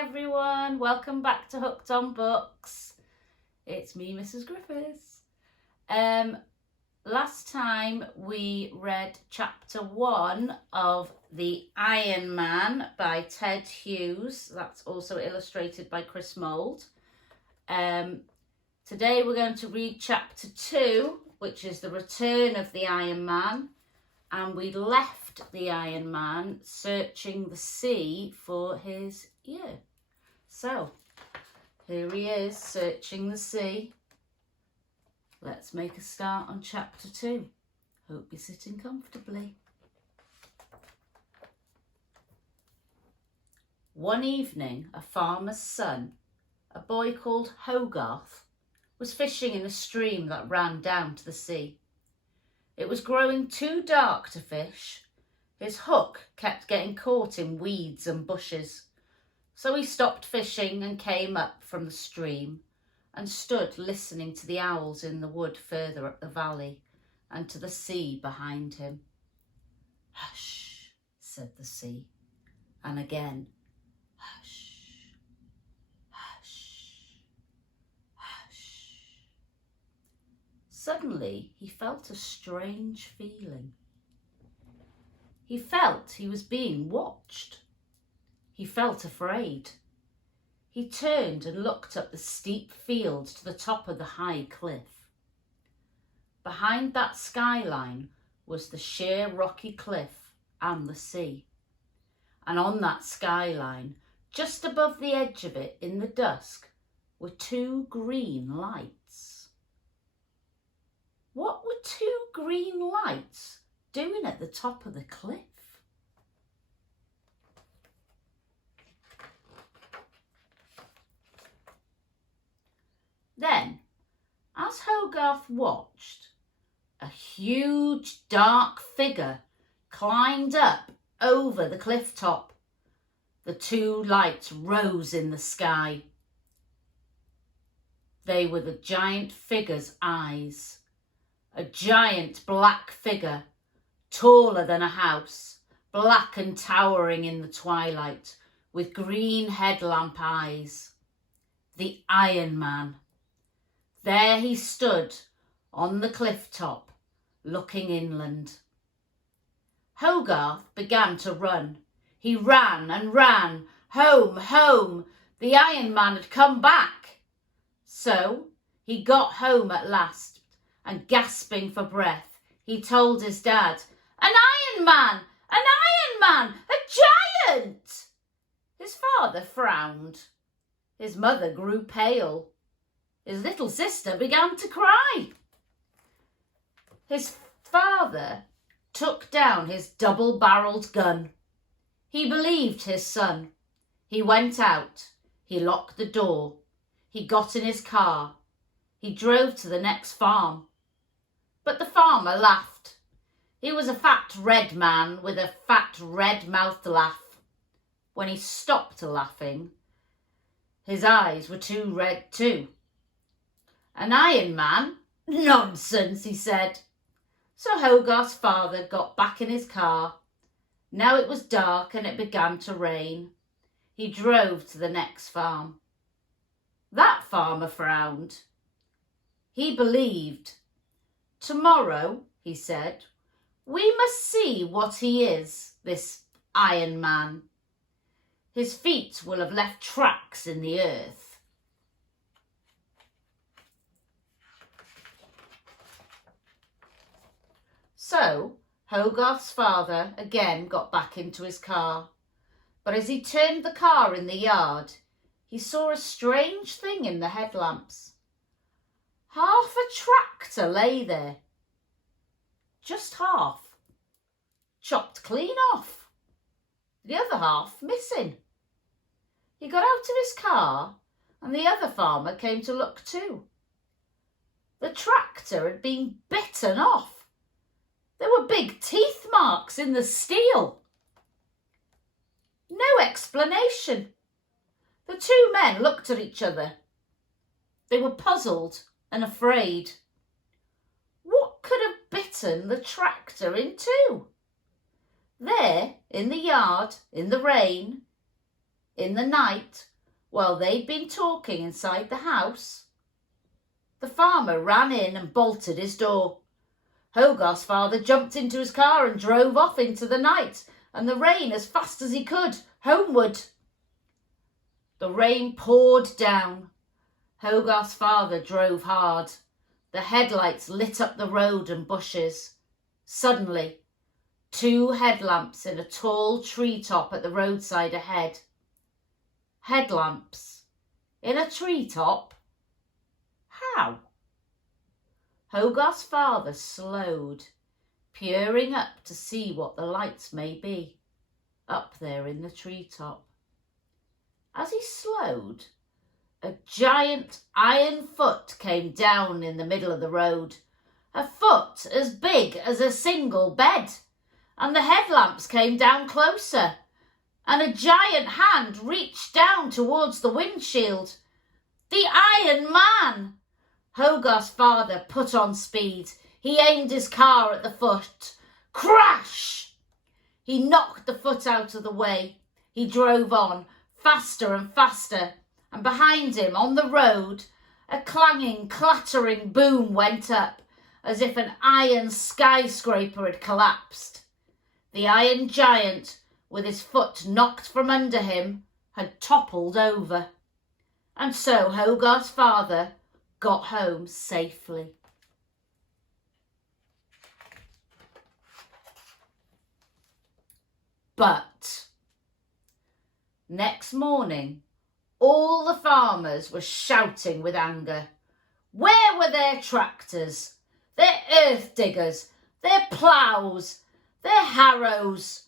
everyone, welcome back to Hooked on Books. It's me, Mrs. Griffiths. Last time we read chapter 1 of The Iron Man by Ted Hughes. That's also illustrated by Chris Mould. Today we're going to read chapter 2, which is The Return of the Iron Man. And we left the Iron Man searching the sea for his ear. So, here he is, searching the sea. Let's make a start on chapter 2. Hope you're sitting comfortably. One evening, a farmer's son, a boy called Hogarth, was fishing in a stream that ran down to the sea. It was growing too dark to fish. His hook kept getting caught in weeds and bushes. So he stopped fishing and came up from the stream and stood listening to the owls in the wood further up the valley and to the sea behind him. "Hush," said the sea, and again, "Hush, hush, hush." Suddenly he felt a strange feeling. He felt he was being watched. He felt afraid. He turned and looked up the steep field to the top of the high cliff. Behind that skyline was the sheer rocky cliff and the sea. And on that skyline, just above the edge of it in the dusk, were two green lights. What were two green lights doing at the top of the cliff? Then, as Hogarth watched, a huge dark figure climbed up over the cliff top. The two lights rose in the sky. They were the giant figure's eyes. A giant black figure, taller than a house, black and towering in the twilight, with green headlamp eyes. The Iron Man. There he stood on the cliff top, looking inland. Hogarth began to run. He ran and ran. Home, home. The Iron Man had come back. So he got home at last, and gasping for breath, he told his dad, "An Iron Man! An Iron Man! A giant!" His father frowned. His mother grew pale. His little sister began to cry. His father took down his double-barreled gun. He believed his son. He went out. He locked the door. He got in his car. He drove to the next farm. But the farmer laughed. He was a fat red man with a fat red-mouthed laugh. When he stopped laughing, his eyes were too red too. "An Iron Man? Nonsense," he said. So Hogarth's father got back in his car. Now it was dark and it began to rain. He drove to the next farm. That farmer frowned. He believed. "Tomorrow," he said, "we must see what he is, this Iron Man. His feet will have left tracks in the earth." So Hogarth's father again got back into his car. But as he turned the car in the yard, he saw a strange thing in the headlamps. Half a tractor lay there. Just half. Chopped clean off. The other half missing. He got out of his car and the other farmer came to look too. The tractor had been bitten off. There were big teeth marks in the steel. No explanation. The two men looked at each other. They were puzzled and afraid. What could have bitten the tractor in two? There, in the yard, in the rain, in the night, Well, they'd been talking inside the house. The farmer ran in and bolted his door. Hogarth's father jumped into his car and drove off into the night and the rain as fast as he could, homeward. The rain poured down. Hogarth's father drove hard. The headlights lit up the road and bushes. Suddenly, 2 headlamps in a tall treetop at the roadside ahead. Headlamps in a treetop? How? Hogarth's father slowed, peering up to see what the lights may be, up there in the treetop. As he slowed, a giant iron foot came down in the middle of the road, a foot as big as a single bed, and the headlamps came down closer, and a giant hand reached down towards the windshield. The Iron Man! Hogarth's father put on speed. He aimed his car at the foot. Crash! He knocked the foot out of the way. He drove on, faster and faster, and behind him, on the road, a clanging, clattering boom went up, as if an iron skyscraper had collapsed. The Iron Giant, with his foot knocked from under him, had toppled over. And so Hogarth's father got home safely. But next morning, all the farmers were shouting with anger. Where were their tractors, their earth diggers, their ploughs, their harrows?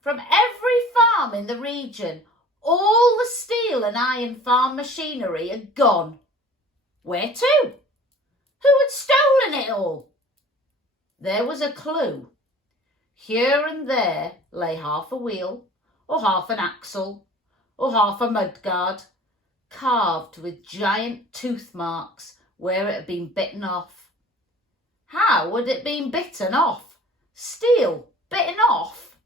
From every farm in the region, all the steel and iron farm machinery had gone. Where to? Who had stolen it all? There was a clue. Here and there lay half a wheel, or half an axle, or half a mudguard, carved with giant tooth marks where it had been bitten off. How had it been bitten off? Steel bitten off?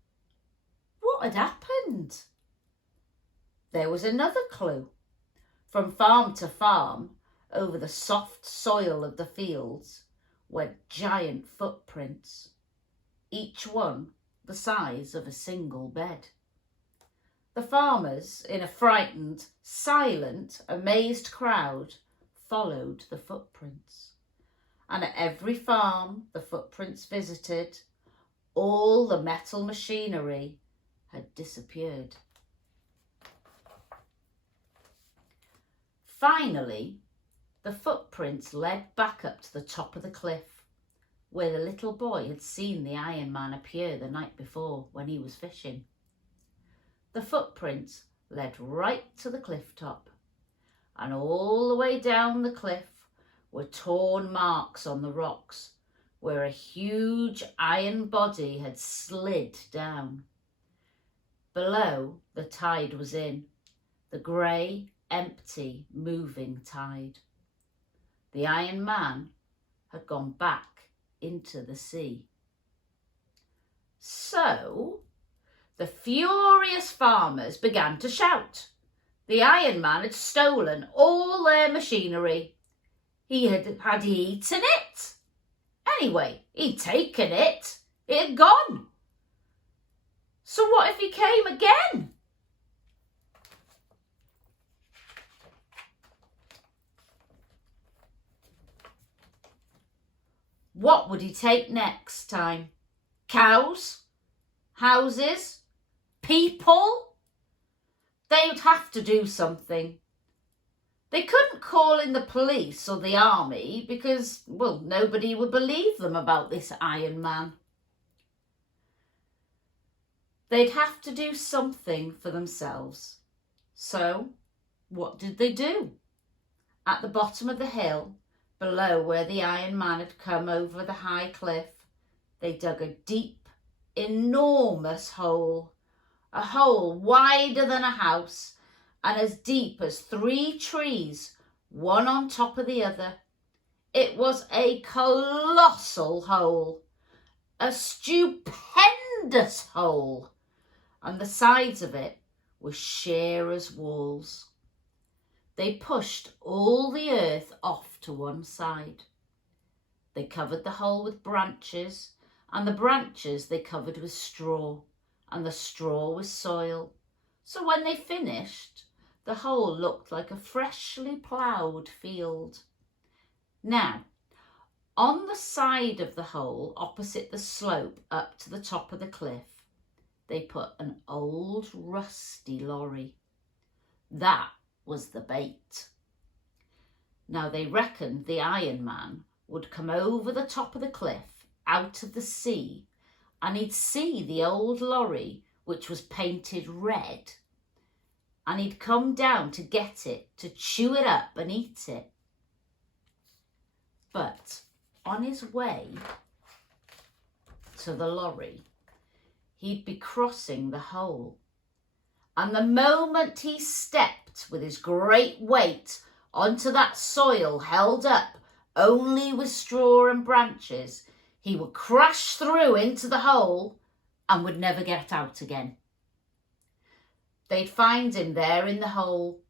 What had happened? There was another clue. From farm to farm, over the soft soil of the fields, went giant footprints, each one the size of a single bed. The farmers, in a frightened, silent, amazed crowd, followed the footprints. And at every farm the footprints visited, all the metal machinery had disappeared. Finally, the footprints led back up to the top of the cliff, where the little boy had seen the Iron Man appear the night before when he was fishing. The footprints led right to the cliff top, and all the way down the cliff were torn marks on the rocks, where a huge iron body had slid down. Below, the tide was in, the grey, empty, moving tide. The Iron Man had gone back into the sea. So the furious farmers began to shout. The Iron Man had stolen all their machinery. He had eaten it. Anyway, he'd taken it. It had gone. So what if he came again? What would he take next time? Cows? Houses? People? They would have to do something. They couldn't call in the police or the army because, well, nobody would believe them about this Iron Man. They'd have to do something for themselves. So, what did they do? At the bottom of the hill, below where the Iron Man had come over the high cliff, they dug a deep, enormous hole. A hole wider than a house and as deep as 3 trees, one on top of the other. It was a colossal hole, a stupendous hole, and the sides of it were sheer as walls. they pushed all the earth off to one side. They covered the hole with branches, and the branches they covered with straw, and the straw with soil. So when they finished, the hole looked like a freshly ploughed field. Now, on the side of the hole, opposite the slope up to the top of the cliff, they put an old rusty lorry. That was the bait. Now they reckoned the Iron Man would come over the top of the cliff, out of the sea, and he'd see the old lorry, which was painted red, and he'd come down to get it, to chew it up and eat it. But on his way to the lorry, he'd be crossing the hole. And the moment he stepped with his great weight onto that soil held up only with straw and branches, he would crash through into the hole and would never get out again. They'd find him there in the hole.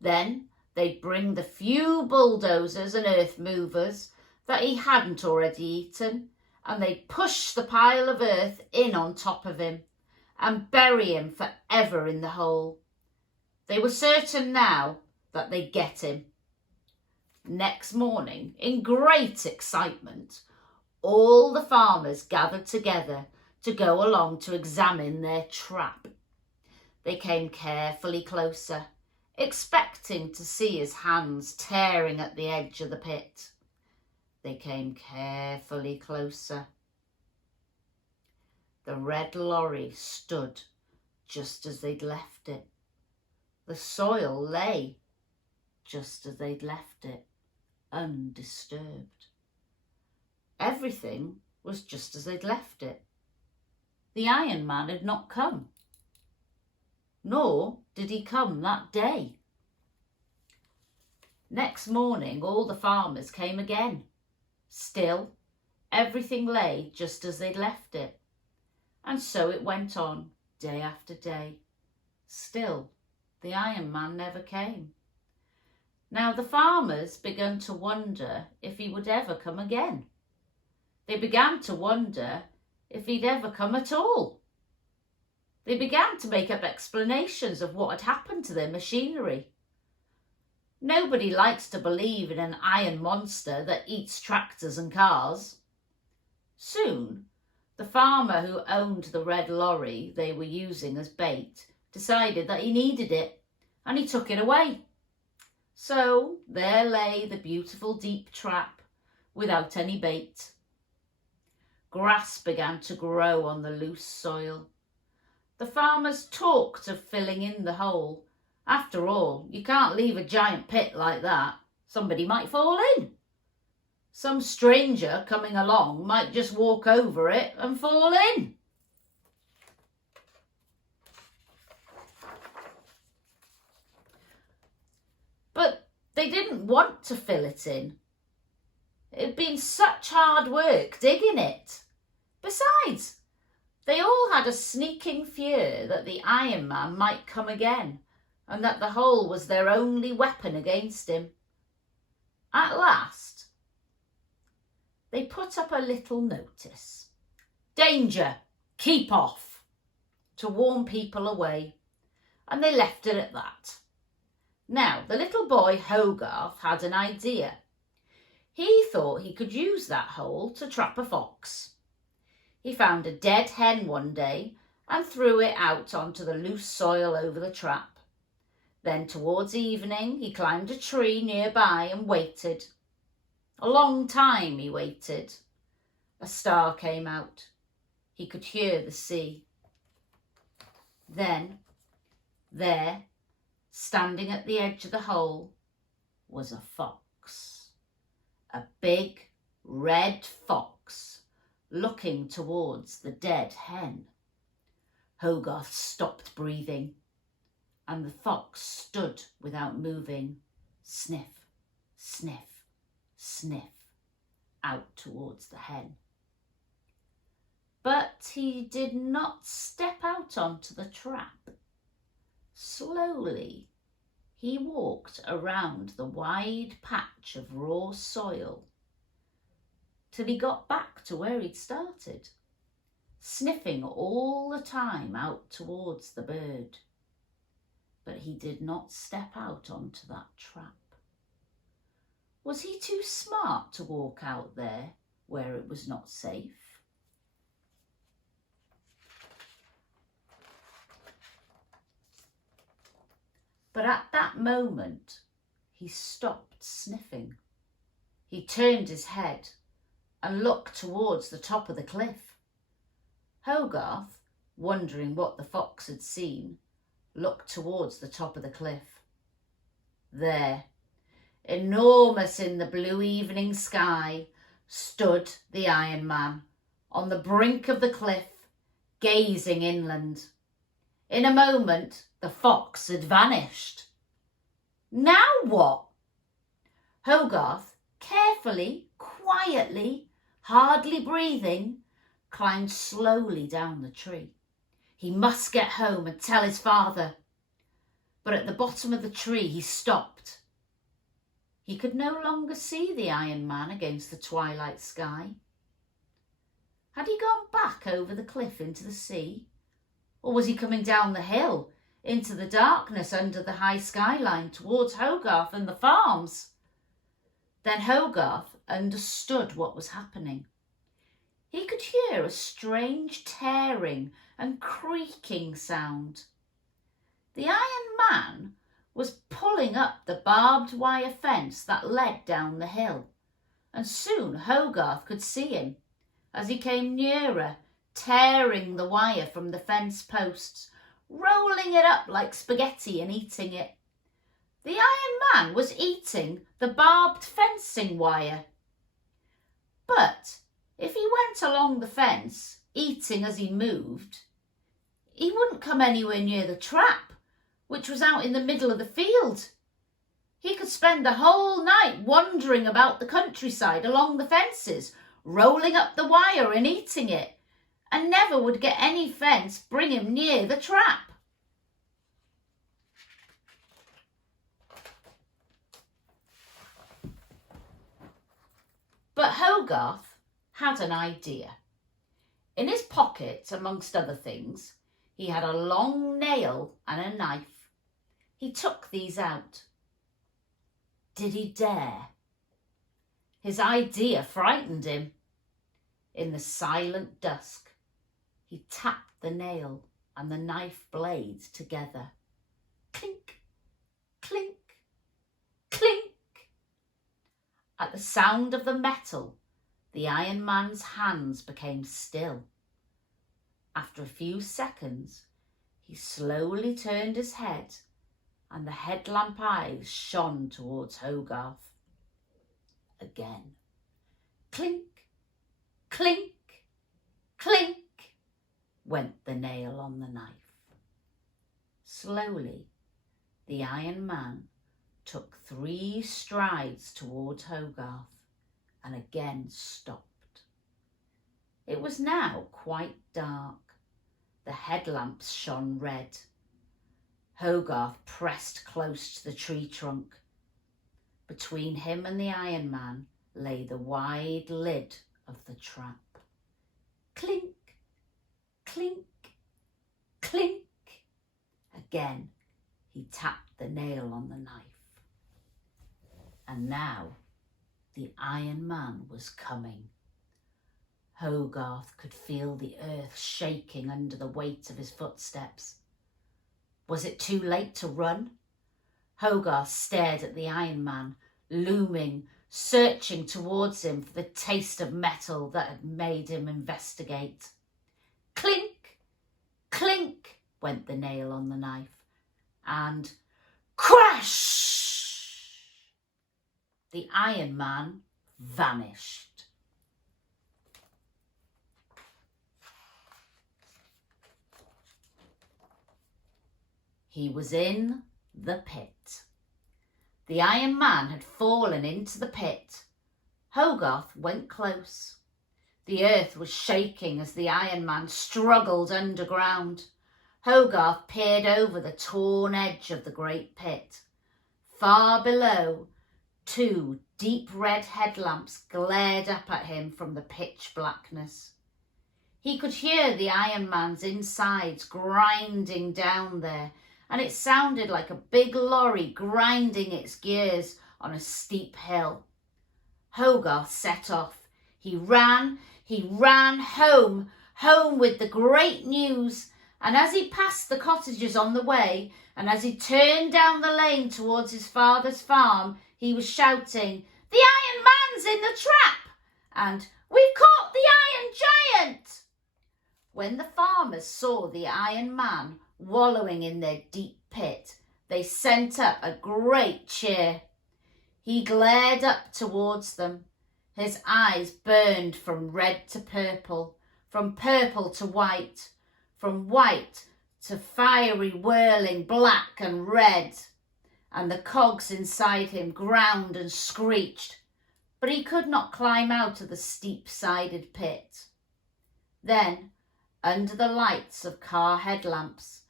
Then they'd bring the few bulldozers and earth movers that he hadn't already eaten, and they'd push the pile of earth in on top of him and bury him forever in the hole. They were certain now that they'd get him. Next morning, in great excitement, all the farmers gathered together to go along to examine their trap. They came carefully closer, expecting to see his hands tearing at the edge of the pit. They came carefully closer. The red lorry stood just as they'd left it. The soil lay just as they'd left it, undisturbed. Everything was just as they'd left it. The Iron Man had not come, nor did he come that day. Next morning, all the farmers came again. Still, everything lay just as they'd left it. And so it went on, day after day. Still, the Iron Man never came. Now the farmers began to wonder if he would ever come again. They began to wonder if he'd ever come at all. They began to make up explanations of what had happened to their machinery. Nobody likes to believe in an iron monster that eats tractors and cars. Soon, the farmer who owned the red lorry they were using as bait decided that he needed it, and he took it away. So there lay the beautiful deep trap without any bait. Grass began to grow on the loose soil. The farmers talked of filling in the hole. After all, you can't leave a giant pit like that. Somebody might fall in. Some stranger coming along might just walk over it and fall in. But they didn't want to fill it in. It had been such hard work digging it. Besides, they all had a sneaking fear that the Iron Man might come again, and that the hole was their only weapon against him. At last, they put up a little notice. "Danger! Keep off!" to warn people away, and they left it at that. Now, the little boy Hogarth had an idea. He thought he could use that hole to trap a fox. He found a dead hen one day and threw it out onto the loose soil over the trap. Then towards evening he climbed a tree nearby and waited. A long time he waited. A star came out. He could hear the sea. Then, there, standing at the edge of the hole, was a fox. A big red fox, looking towards the dead hen. Hogarth stopped breathing, and the fox stood without moving, sniff, sniff, sniff, out towards the hen. But he did not step out onto the trap. Slowly, He walked around the wide patch of raw soil till he got back to where he'd started, sniffing all the time out towards the bird. But he did not step out onto that trap. Was he too smart to walk out there where it was not safe? But at that moment, he stopped sniffing. He turned his head and looked towards the top of the cliff. Hogarth, wondering what the fox had seen, looked towards the top of the cliff. There, enormous in the blue evening sky, stood the Iron Man on the brink of the cliff, gazing inland. In a moment, the fox had vanished. Now what? Hogarth, carefully, quietly, hardly breathing, climbed slowly down the tree. He must get home and tell his father. But at the bottom of the tree he stopped. He could no longer see the Iron Man against the twilight sky. Had he gone back over the cliff into the sea? Or was he coming down the hill into the darkness under the high skyline towards Hogarth and the farms? Then Hogarth understood what was happening. He could hear a strange tearing and creaking sound. The Iron Man was pulling up the barbed wire fence that led down the hill, and soon Hogarth could see him as he came nearer, tearing the wire from the fence posts, rolling it up like spaghetti and eating it. The Iron Man was eating the barbed fencing wire. But if he went along the fence, eating as he moved, he wouldn't come anywhere near the trap, which was out in the middle of the field. He could spend the whole night wandering about the countryside along the fences, rolling up the wire and eating it, and never would get any fence bring him near the trap. But Hogarth had an idea. In his pocket, amongst other things, he had a long nail and a knife. He took these out. Did he dare? His idea frightened him. In the silent dusk, he tapped the nail and the knife blades together. Clink, clink, clink. At the sound of the metal, the Iron Man's hands became still. After a few seconds, he slowly turned his head and the headlamp eyes shone towards Hogarth. Again, clink, clink, clink, went the nail on the knife. Slowly, the Iron Man took 3 strides towards Hogarth and again stopped. It was now quite dark. The headlamps shone red. Hogarth pressed close to the tree trunk. Between him and the Iron Man lay the wide lid of the trap. Clink, clink, clink. Again, he tapped the nail on the knife. And now the Iron Man was coming. Hogarth could feel the earth shaking under the weight of his footsteps. Was it too late to run? Hogarth stared at the Iron Man, looming, searching towards him for the taste of metal that had made him investigate. Clink, clink, went the nail on the knife, and crash! The Iron Man vanished. He was in the pit. The Iron Man had fallen into the pit. Hogarth went close. The earth was shaking as the Iron Man struggled underground. Hogarth peered over the torn edge of the great pit. Far below, 2 deep red headlamps glared up at him from the pitch blackness. He could hear the Iron Man's insides grinding down there, and it sounded like a big lorry grinding its gears on a steep hill. Hogarth set off. He ran home with the great news, and as he passed the cottages on the way, and as he turned down the lane towards his father's farm, he was shouting, "The Iron Man's in the trap!" and "We've caught the Iron Giant!" When the farmers saw the Iron Man wallowing in their deep pit, they sent up a great cheer. He glared up towards them. His eyes burned from red to purple, from purple to white, from white to fiery whirling black and red, and the cogs inside him ground and screeched, but he could not climb out of the steep-sided pit. Then, under the lights of car headlamps,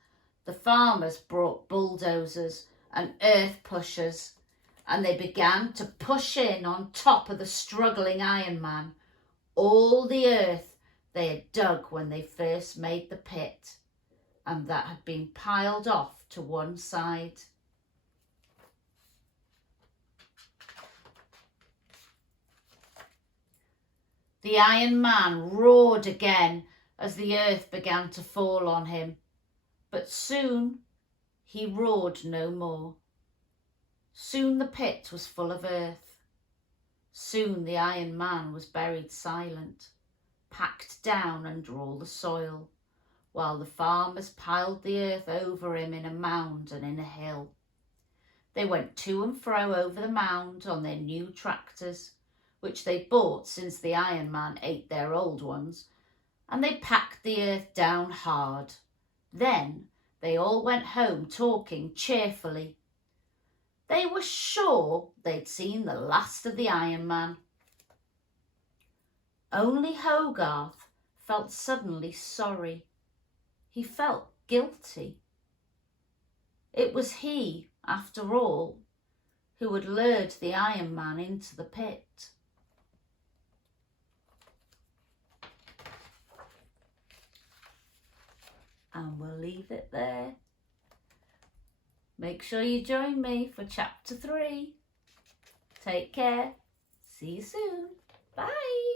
the farmers brought bulldozers and earth pushers, and they began to push in on top of the struggling Iron Man all the earth they had dug when they first made the pit, and that had been piled off to one side. The Iron Man roared again as the earth began to fall on him, but soon he roared no more. Soon the pit was full of earth. Soon the Iron Man was buried silent, packed down under all the soil, while the farmers piled the earth over him in a mound and in a hill. They went to and fro over the mound on their new tractors, which they bought since the Iron Man ate their old ones, and they packed the earth down hard. Then they all went home talking cheerfully. They were sure they'd seen the last of the Iron Man. Only Hogarth felt suddenly sorry. He felt guilty. It was he, after all, who had lured the Iron Man into the pit. And we'll leave it there. Make sure you join me for chapter 3. Take care. See you soon. Bye.